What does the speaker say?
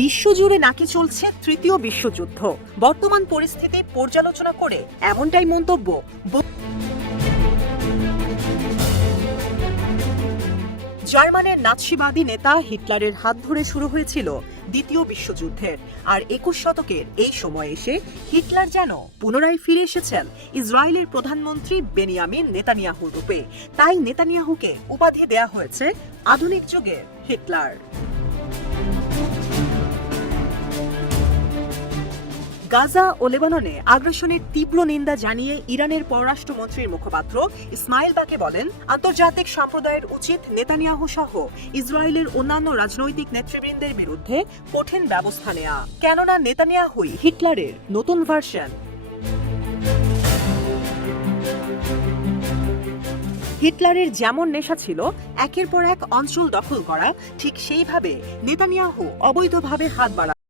বিশ্বজুড়ে নাকি চলছে তৃতীয় বিশ্বযুদ্ধ। বর্তমান পরিস্থিতি পর্যালোচনা করে এমনটাই মন্তব্য জার্মানের নাৎসিবাদী নেতা হিটলারের হাত ধরে শুরু হয়েছিল দ্বিতীয় বিশ্বযুদ্ধের। আর 21 শতকের এই সময় এসে হিটলার যেন পুনরায় ফিরে এসেছেন ইসরায়েলের প্রধানমন্ত্রী বেনিয়ামিন নেতানিয়াহুর রূপে। তাই নেতানিয়াহুকে উপাধি দেয়া হয়েছে আধুনিক যুগের হিটলার। গাজা ও লেবাননে আগ্রাসনের তীব্র নিন্দা জানিয়ে ইরানের পররাষ্ট্রমন্ত্রীর মুখপাত্র ইসমাইল বাকে বলেন, আন্তর্জাতিক সম্প্রদায়ের উচিত নেতানিয়াহু সহ ইসরায়েলের অন্যান্য রাজনৈতিক নেতৃবৃন্দের বিরুদ্ধে কঠিন ব্যবস্থা নেয়া, কেননা নেতানিয়াহুই হিটলারের নতুন ভার্সন। হিটলারের যেমন নেশা ছিল একের পর এক অঞ্চল দখল করা, ঠিক সেইভাবে নেতানিয়াহু অবৈধভাবে হাত বাড়ান।